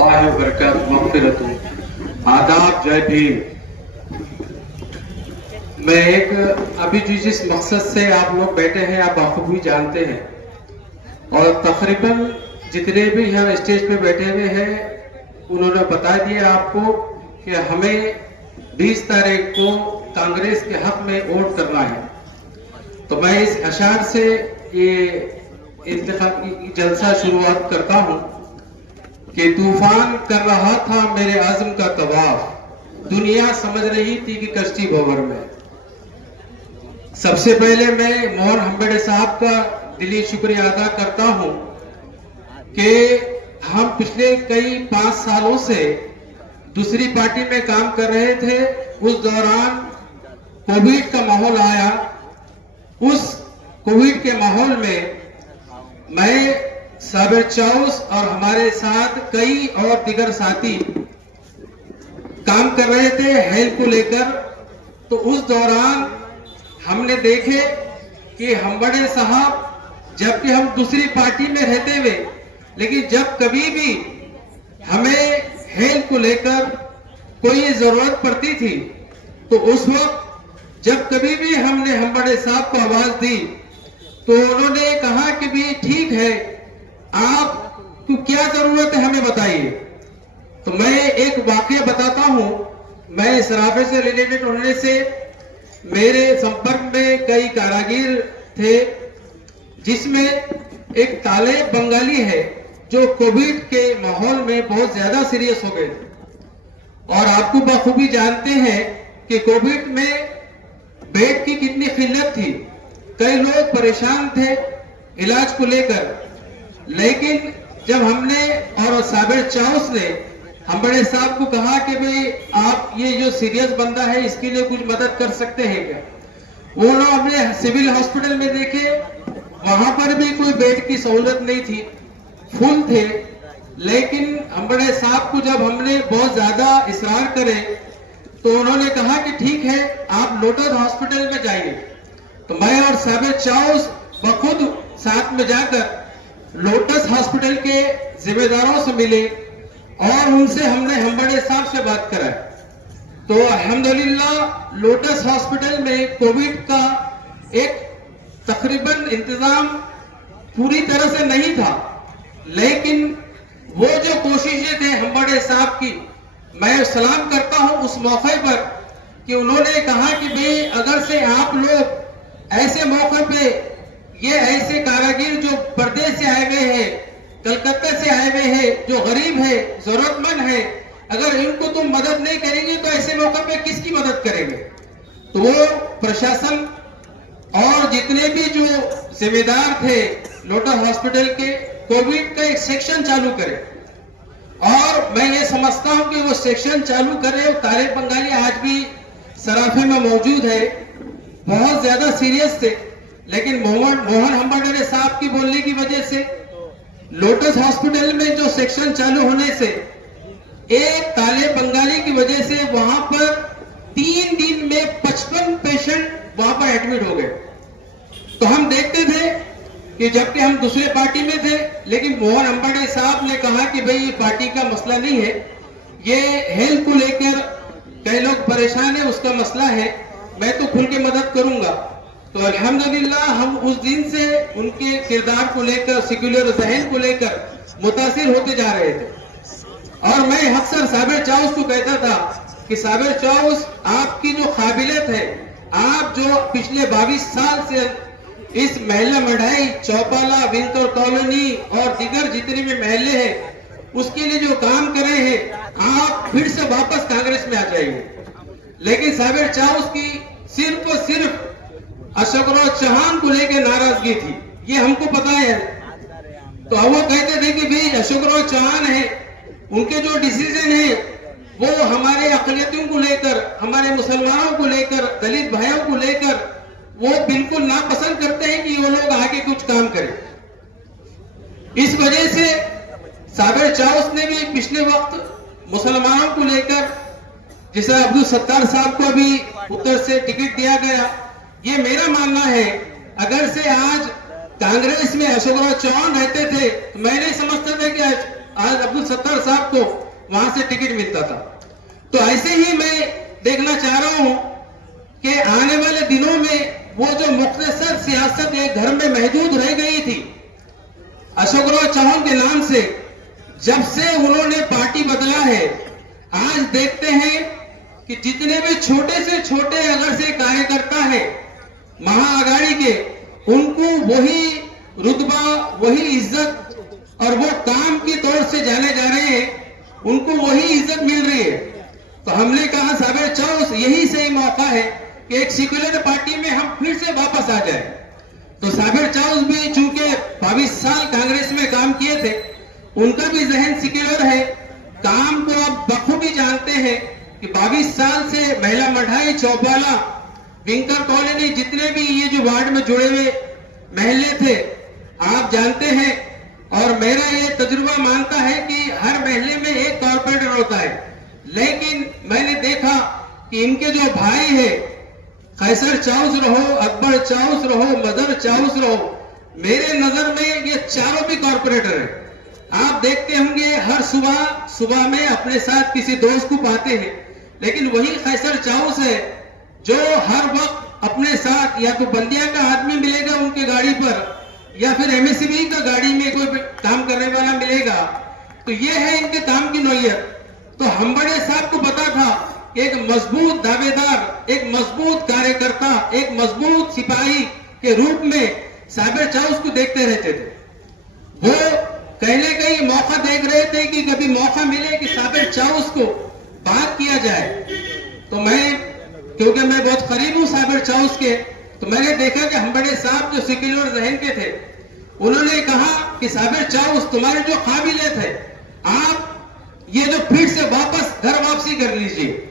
रहमतुल्लाहि व बरकातुहू मग़फ़िरतु। आदाब, जय भीम। मैं एक अभी जिस मकसद से आप लोग बैठे हैं आप बखूबी जानते हैं, और तकरीबन जितने भी यहाँ स्टेज पे बैठे हुए हैं उन्होंने बता दिया आपको कि हमें 20 तारीख को कांग्रेस के हक में वोट करना है। तो मैं इस अशार से ये इंतखाबी जलसा शुरुआत करता हूँ कि तूफान कर रहा था मेरे आज़म का तवाफ, दुनिया समझ रही थी कि कश्ती भंवर में। सबसे पहले मैं मोहन हम्बड़े साहब का दिली शुक्रिया अदा करता हूँ कि हम पिछले कई 5 सालों से दूसरी पार्टी में काम कर रहे थे। उस दौरान कोविड का माहौल आया। उस कोविड के माहौल में मैं साबिर चाउस और हमारे साथ कई और दिगर साथी काम कर रहे थे हेल्थ को लेकर। तो उस दौरान हमने देखे कि हम्बड़े साहब, जबकि हम दूसरी पार्टी में रहते हुए, लेकिन जब कभी भी हमें हेल्थ को लेकर कोई जरूरत पड़ती थी तो उस वक्त जब कभी भी हमने हम्बड़े साहब को आवाज दी तो उन्होंने कहा कि भी ठीक है, आपको क्या जरूरत है हमें बताइए। तो मैं एक वाकया बताता हूं। मैं इस राफे से रिलेटेड होने से मेरे संपर्क में कई कारागिर थे, जिसमें एक ताले बंगाली है जो कोविड के माहौल में बहुत ज्यादा सीरियस हो गए थे। और आपको बखूबी जानते हैं कि कोविड में बेड की कितनी किल्लत थी, कई लोग परेशान थे इलाज को लेकर। लेकिन जब हमने और साबिर चाउस ने हम्बड़े साहब को कहा कि भाई आप ये जो सीरियस बंदा है इसके लिए कुछ मदद कर सकते हैं क्या, वो लोग हमने सिविल हॉस्पिटल में देखे, वहां पर भी कोई बेड की सहूलत नहीं थी, फुल थे। लेकिन हम्बड़े साहब को जब हमने बहुत ज्यादा इसरार करे तो उन्होंने कहा कि ठीक है, आप लोटस हॉस्पिटल में जाइए। तो मैं और साबिर चाउस बखुद साथ में जाकर लोटस हॉस्पिटल के जिम्मेदारों से मिले और उनसे हमने हम्बड़े साहब से बात कराई। तो अल्हम्दुलिल्लाह लोटस हॉस्पिटल में कोविड का एक तकरीबन इंतजाम पूरी तरह से नहीं था, लेकिन वो जो कोशिशें थे हम्बड़े साहब की, मैं सलाम करता हूं उस मौके पर कि उन्होंने कहा कि भाई अगर से आप लोग ऐसे मौके पे ये ऐसे कारागिर जो परदेश से आए हुए हैं, कलकत्ता से आए हुए हैं, जो गरीब है, जरूरतमंद है, अगर इनको तुम मदद नहीं करेंगे तो ऐसे मौके पे किसकी मदद करेंगे। तो वो प्रशासन और जितने भी जो जिम्मेदार थे लोटस हॉस्पिटल के, कोविड का एक सेक्शन चालू करे। और मैं ये समझता हूं कि वो सेक्शन चालू करे। और तारे बंगाली आज भी सराफे में मौजूद है, बहुत ज्यादा सीरियस थे, लेकिन मोहन हम्बड़े साहब की बोलने की वजह से लोटस हॉस्पिटल में जो सेक्शन चालू होने से एक ताले बंगाली की वजह से वहां पर 3 दिन में 55 पेशेंट वहां पर एडमिट हो गए। तो हम देखते थे कि जबकि हम दूसरे पार्टी में थे, लेकिन मोहन हम्बड़े साहब ने कहा कि भाई ये पार्टी का मसला नहीं है, ये हेल्थ को लेकर कई लोग परेशान है, उसका मसला है, मैं तो खुल के मदद करूंगा। तो अल्हम्दुलिल्लाह हम उस दिन से उनके किरदार को लेकर, सेक्युलर जहन को लेकर मुतासिर होते जा रहे थे। और मैं अक्सर साबिर चाउस को कहता था कि साबिर चाउस, आपकी जो काबिलियत है, आप जो पिछले 22 साल से इस महल्ला मढ़ाई, चौपाला, विंतर कॉलोनी और दिगर जितने भी महल्ले हैं उसके लिए जो काम करे हैं, आप फिर से वापस कांग्रेस में आ जाएंगे। लेकिन साबिर चाउस की सिर्फ और सिर्फ अशोक चौहान को लेकर नाराजगी थी, ये हमको पता है। तो वो कहते थे कि भाई अशोक चौहान है, उनके जो डिसीजन है वो हमारे अक़लियतों को लेकर, हमारे मुसलमानों को लेकर, दलित भाइयों को लेकर वो बिल्कुल नापसंद करते हैं कि वो लोग आगे कुछ काम करें। इस वजह से साबिर चाउस ने भी पिछले वक्त मुसलमानों को लेकर, जैसे अब्दुल सत्तार साहब को अभी उत्तर से टिकट दिया गया, ये मेरा मानना है अगर से आज कांग्रेस में अशोक चौहान रहते थे तो मैं नहीं समझता था कि आज अब्दुल सत्तार साहब को को वहां से टिकट मिलता था। तो ऐसे ही मैं देखना चाह रहा हूं कि आने वाले दिनों में वो जो मुख्तसर सियासत एक घर में महदूद रह गई थी अशोकराव चौहान के नाम से, जब से उन्होंने पार्टी बदला है, आज देखते हैं कि जितने भी छोटे से छोटे अगर से कार्यकर्ता है महाआघाड़ी के, उनको वही रुतबा, वही इज्जत और वो काम के तौर से जाने जा रहे हैं, उनको वही इज्जत मिल रही है। तो हमने कहा साबिर चौस यही सही मौका है कि एक सेक्युलर पार्टी में हम फिर से वापस आ जाए। तो साबिर चौस भी चूंकि 22 साल कांग्रेस में काम किए थे, उनका भी जहन सेक्युलर है, काम को आप बखूबी जानते हैं कि 22 साल से महिला मढ़ाई, चौपाला, विंकर कॉलोनी, जितने भी ये जो वार्ड में जुड़े हुए महल्ले थे आप जानते हैं। और मेरा ये तजुर्बा मानता है कि हर महल्ले में एक कॉर्पोरेटर होता है, लेकिन मैंने देखा कि इनके जो भाई है, कैसर चौस रहो, अकबर चौस रहो, मदर चौस रहो, मेरे नजर में ये चारों भी कॉर्पोरेटर है। आप देखते होंगे हर सुबह में अपने साथ किसी दोस्त को पाते हैं, लेकिन वही कैसर चौस है जो हर वक्त अपने साथ या तो बल्दिया का आदमी मिलेगा उनके गाड़ी पर, या फिर एमएससीबी का गाड़ी में कोई काम करने वाला मिलेगा। तो ये है इनके काम की नौयत। तो हम्बड़े साहब को पता था एक मजबूत दावेदार, एक मजबूत कार्यकर्ता, एक मजबूत सिपाही के रूप में साबिर चौस को देखते रहते थे। वो कहने का ही मौका देख रहे थे कि कभी मौका मिले कि साबिर चौस को बात किया जाए। तो क्योंकि मैं बहुत करीब हूं साबिर चौस के, तो मैंने देखा कि हम्बड़े साहब जो सेक्युलर जहन के थे, उन्होंने कहा कि साबिर चौस तुम्हारे जो काबिलियत है, आप ये जो फिर से वापस घर वापसी कर लीजिए।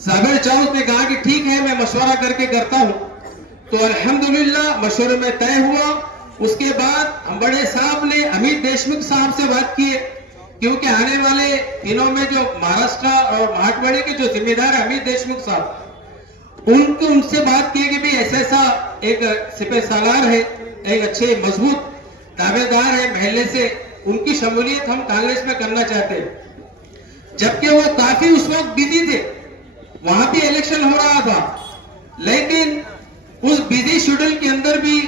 साबिर चौस ने कहा कि ठीक है, मैं मशवरा करके करता हूं। तो अल्हम्दुलिल्लाह मशवरे में तय हुआ। उसके बाद हम्बड़े साहब ने अमित देशमुख साहब से बात की, क्योंकि आने वाले दिनों में जो महाराष्ट्र और मराठवाड़े के जो जिम्मेदार है अमित देशमुख साहब, उनसे बात की कि भाई ऐसा एक सिपह सालार है, एक अच्छे मजबूत दावेदार है महल्ले से, उनकी शमूलियत हम कांग्रेस में करना चाहते हैं। जबकि वो काफी उस वक्त बिजी थे, वहां भी इलेक्शन हो रहा था, लेकिन उस बिजी शेड्यूल के अंदर भी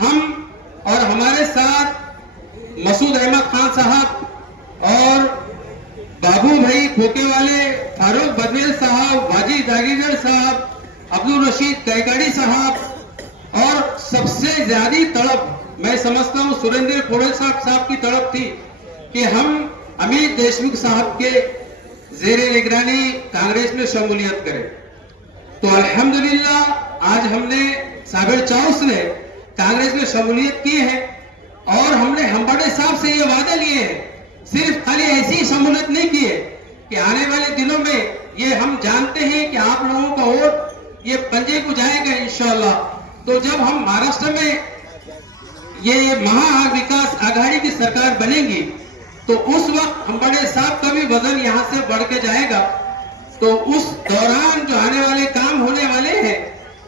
हम और हमारे साथ मसूद अहमद खान साहब और बाबू भाई खोके वाले, फारूक बदवेल साहब, वाजी जागीरदार साहब, अब्दुल रशीद कैकाड़ी साहब, और सबसे ज्यादा तड़प मैं समझता हूं सुरेंद्र कोड़े साहब की तड़प थी कि हम अमित देशमुख साहब के जेरे निगरानी कांग्रेस में शमूलियत करें। तो अल्हम्दुलिल्लाह आज हमने साबिर चौस ने कांग्रेस में शमूलियत की है, और हमने हम्बड़े साहब से ये वादा लिए हैं, सिर्फ खाली ऐसी शमूलियत नहीं की है कि आने वाले दिनों में ये हम जानते हैं कि आप लोगों का वोट ये पंजे को जाएगा इंशाअल्लाह। तो जब हम महाराष्ट्र में ये महाविकास आघाड़ी की सरकार बनेगी, तो उस वक्त हम्बड़े साहब का भी वजन यहां से बढ़ के जाएगा। तो उस दौरान जो आने वाले काम होने वाले हैं,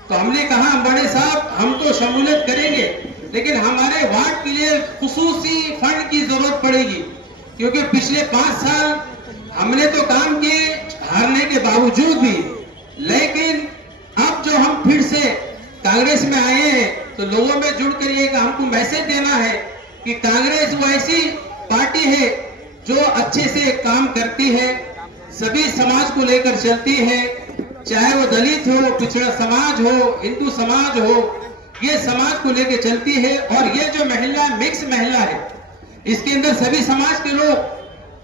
तो हमने कहा हम्बड़े साहब हम तो शमूलियत करेंगे, लेकिन हमारे वार्ड के लिए खुसूसी फंड की जरूरत पड़ेगी, क्योंकि पिछले 5 साल हमने तो काम किए हारने के बावजूद भी, लेकिन अब जो हम फिर से कांग्रेस में आए हैं, तो लोगों में जुड़ कर ये हमको मैसेज देना है कि कांग्रेस वो ऐसी पार्टी है जो अच्छे से काम करती है, सभी समाज को लेकर चलती है, चाहे वो दलित हो, पिछड़ा समाज हो, हिंदू समाज हो, ये समाज को लेकर चलती है। और ये जो महिला मिक्स महिला है, इसके अंदर सभी समाज के लोग,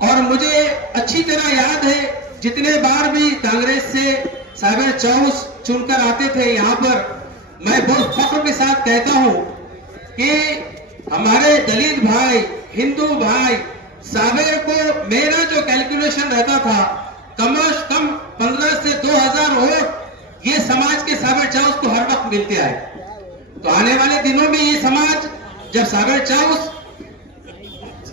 और मुझे अच्छी तरह याद है जितने बार भी कांग्रेस से साबिर चौस चुनकर आते थे यहाँ पर, मैं बहुत फख्र के साथ कहता हूँ कि हमारे दलित भाई, हिंदू भाई, साबिर को मेरा जो कैलकुलेशन रहता था, कम से कम 15 से 2000 वोट ये समाज के साबिर चौस को हर वक्त मिलते आए। तो आने वाले दिनों में ये समाज जब साबिर चौस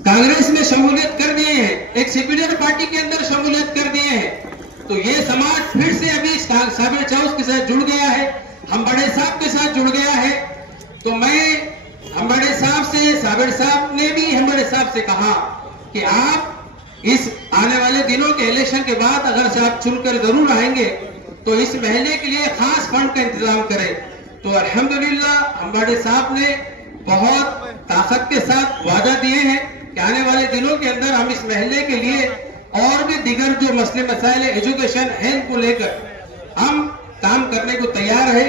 कांग्रेस में शमूलियत कर दिए हैं, एक सेक्युलर पार्टी के अंदर शमूलियत कर दिए हैं, तो ये समाज फिर से अभी साबिर चौस के साथ जुड़ गया है, हम्बड़े साहब के साथ जुड़ गया है। तो मैं हम्बड़े साहब से, साबिर साहब ने भी हम्बड़े साहब से कहा कि आप इस आने वाले दिनों के इलेक्शन के बाद अगर से आप चुनकर जरूर आएंगे तो इस महीने के लिए खास फंड का इंतजाम करें। तो अल्हम्दुलिल्लाह हमारे साहब ने बहुत ताकत के साथ वादा दिए हैं कि आने वाले दिनों के अंदर हम इस महीने के लिए और भी दीगर जो मसले मसाइल एजुकेशन हेल्थ को लेकर हम काम करने को तैयार है।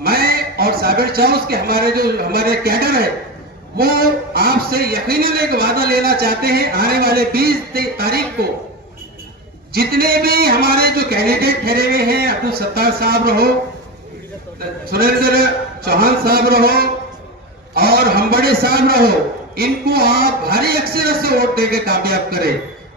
मैं और साबिर चाउस के हमारे कैडर है वो आपसे यकीनन एक वादा लेना चाहते हैं, आने वाले 20 तारीख को जितने भी हमारे जो कैंडिडेट ठहरे हुए हैं, अब्दुल सत्तार साहब रहो, सुरेंद्र चौहान साहब रहो और हम्बड़े साहब रहो, इनको आप भारी अक्सर से वोट देकर कामयाब करें।